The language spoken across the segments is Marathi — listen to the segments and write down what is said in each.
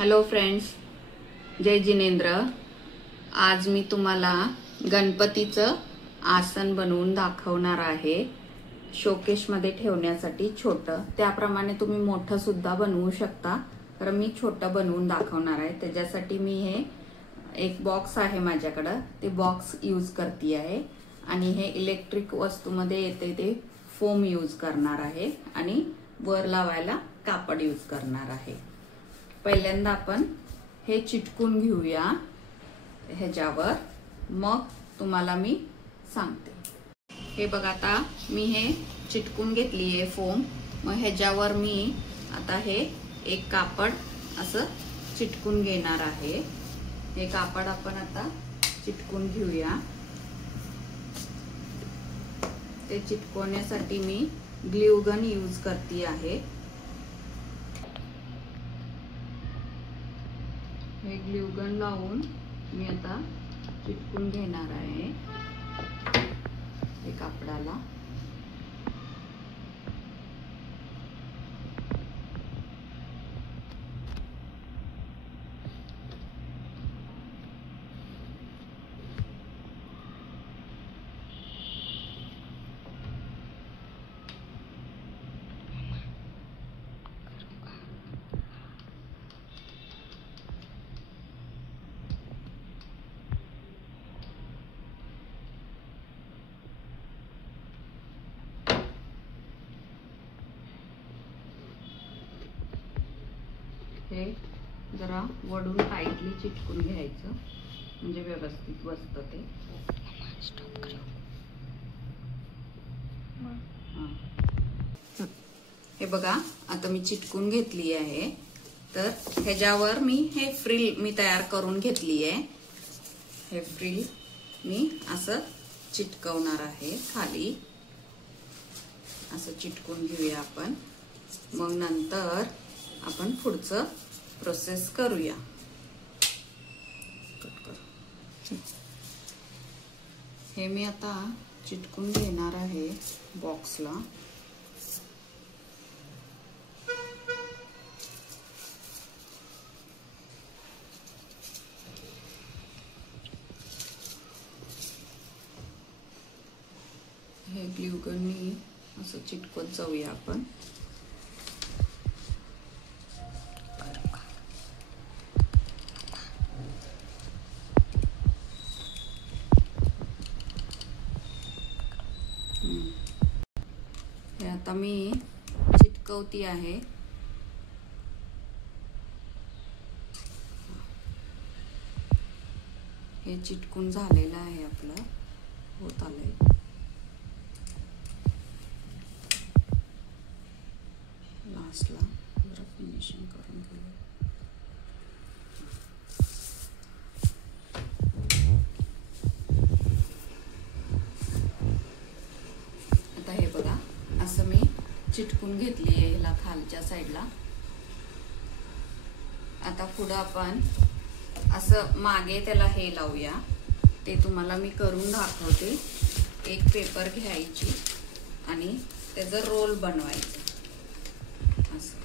हॅलो फ्रेंड्स, जय जिनेंद्र। आज मी तुम्हाला गणपतीचं आसन बनवून दाखवणार आहे। शोकेशमध्ये ठेवण्यासाठी छोटं, त्याप्रमाणे तुम्ही मोठं सुद्धा बनवू शकता, तर मी छोटं बनवून दाखवणार आहे। त्याच्यासाठी मी हे एक बॉक्स आहे माझ्याकडे, ते बॉक्स यूज करते आहे आणि हे इलेक्ट्रिक वस्तूमध्ये येते ते फोम यूज करणार आहे आणि वर लावायला कापड यूज करणार आहे। पहिल्यांदा आपण हे चिटकून घेऊया ह्याच्यावर, मग तुम्हाला मी सांगते। हे बघा, आता मी हे चिटकून घेतली आहे फोम। मग ह्याच्यावर मी आता हे एक कापड असं चिटकून घेणार आहे। हे कापड आपण आता चिटकून घेऊया। ते चिटकवण्यासाठी मी ग्लू गन यूज करते आहे। हे ग्लू गन लावून मी आता चिटकून घेणार आहे हे कापडाला। हे जरा वडून टाइटली चिटकून घ्यायचं, म्हणजे व्यवस्थित बसतं ते। हे बघा, आता मी चिटकून घेतली आहे। तर ह्याच्यावर मी हे फ्रिल मी तयार करून घेतली आहे। हे फ्रिल मी असं चिटकवणार आहे खाली, असं चिटकून घेऊया आपण। मग नंतर आपण पुढचं प्रोसेस करूया। हे मी आता चिटकून घेणार आहे बॉक्सला। हे ग्लू गननी असं चिटकवत जाऊया आपण। हे आता मी चिटकवती आहे। हे चिटकून झालेलं आहे आपलं, होत आलंय। लास्टला जरा फिनिशिंग करून घेऊया। आता हे बघा, असं मी चिटकून घेतली आहे ह्याला खालच्या साईडला। आता पुढे आपण असं मागे त्याला हे लावूया, ते तुम्हाला मी करून दाखवते। एक पेपर घ्यायची आणि त्याचा रोल बनवायचा असं।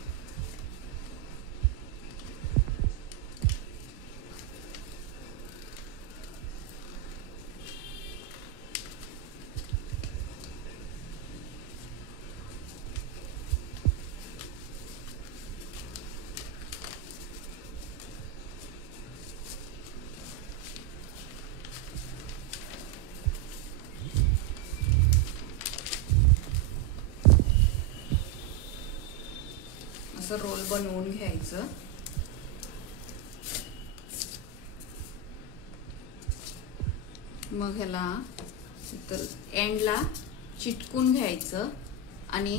असं रोल बनवून घ्यायचं। मग ह्याला तर एंडला चिटकून घ्यायचं आणि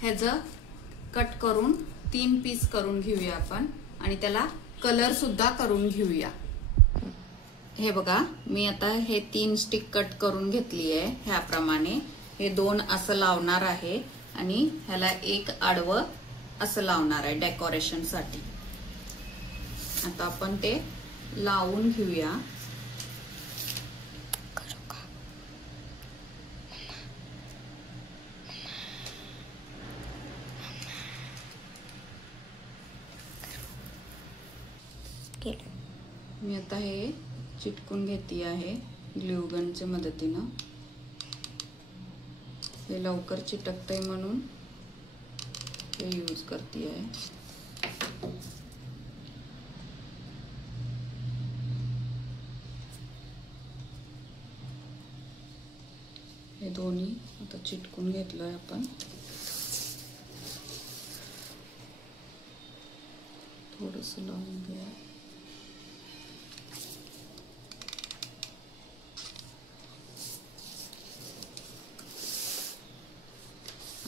ह्याचं कट करून 3 पीस करून घेऊया आपण आणि त्याला कलर सुद्धा करून घेऊया। हे बघा, मी आता हे 3 स्टिक कट करून घेतली आहे। ह्याप्रमाणे हे 2 असं लावणार आहे आणि ह्याला एक आडवं असं लावणार आहे डेकोरेशन साठी। आता आपण ते लावून घेऊया। केलं. मी आता हे चिटकून घेते आहे ग्लू गनच्या मदतीनं. हे लवकर चिटकतंय म्हणून हे यूज करते आहे. हे दोन्ही आता चिटकून घेतलंय आपण. थोडंसं लावून घ्या.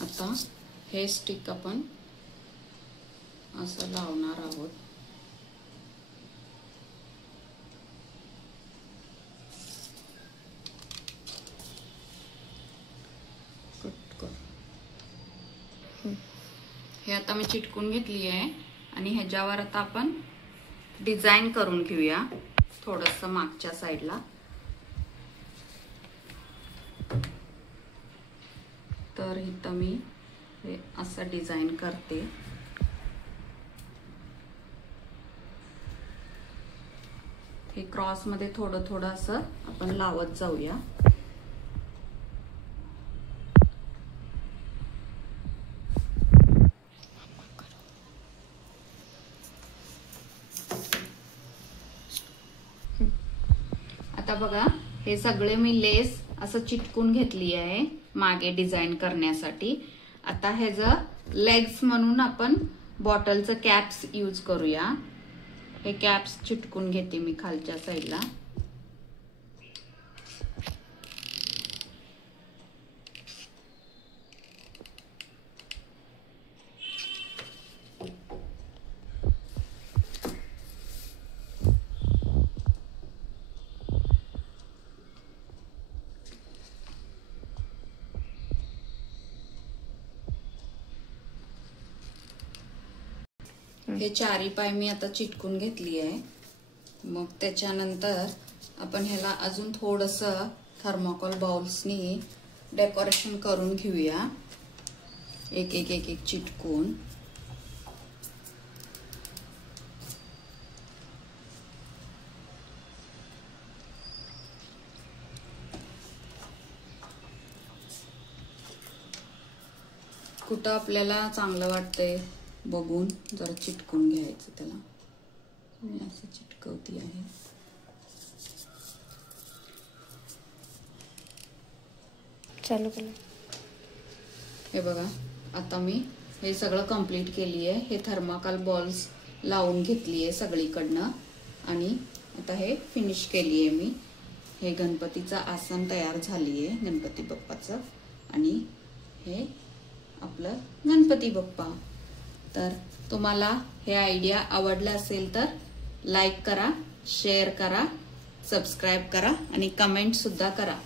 आता हे स्टिक आपण असं लावणार आहोत. हे आता मी चिटकून घेतली आहे आणि ह्याच्यावर आता आपण डिझाईन करून घेऊया थोडंसं मागच्या साईडला. तर इथं मी हे असं डिझाईन करते. हे क्रॉस मध्ये थोडं थोडं असं आपण लावत जाऊया. आता बघा हे सगळे मी लेस असं चिटकून घेतली आहे मागे डिझाईन करण्यासाठी. आता ह्याचं लेग्स म्हणून आपण बॉटलचं कॅप्स यूज करूया. हे कॅप्स चिटकून घेते मी खालच्या साईडला. हे चारी पाय मी आता चिटकून घेतली आहे. मग त्याच्यानंतर आपण ह्याला अजून थोडंसं थर्माकोल बाउल्सनी डेकोरेशन करून घेऊया. एक एक एक एक चिटकून. कुठं आपल्याला चांगलं वाटतंय बघून जरा चिटकून घ्यायचं त्याला. मी असं चिटकवती आहे. चालू केलं. हे बघा आता मी हे सगळं कंप्लीट केली आहे. हे थर्माकोल बॉल्स लावून घेतली आहे सगळीकडनं आणि आता हे फिनिश केली आहे मी. हे गणपतीचं आसन तयार झाली आहे गणपती बाप्पाचं. आणि हे आपलं गणपती बाप्पा. तर तुम्हाला हे आयडिया आवडला असेल तर लाईक करा, शेअर करा, सबस्क्राईब करा आणि कमेंट सुद्धा करा.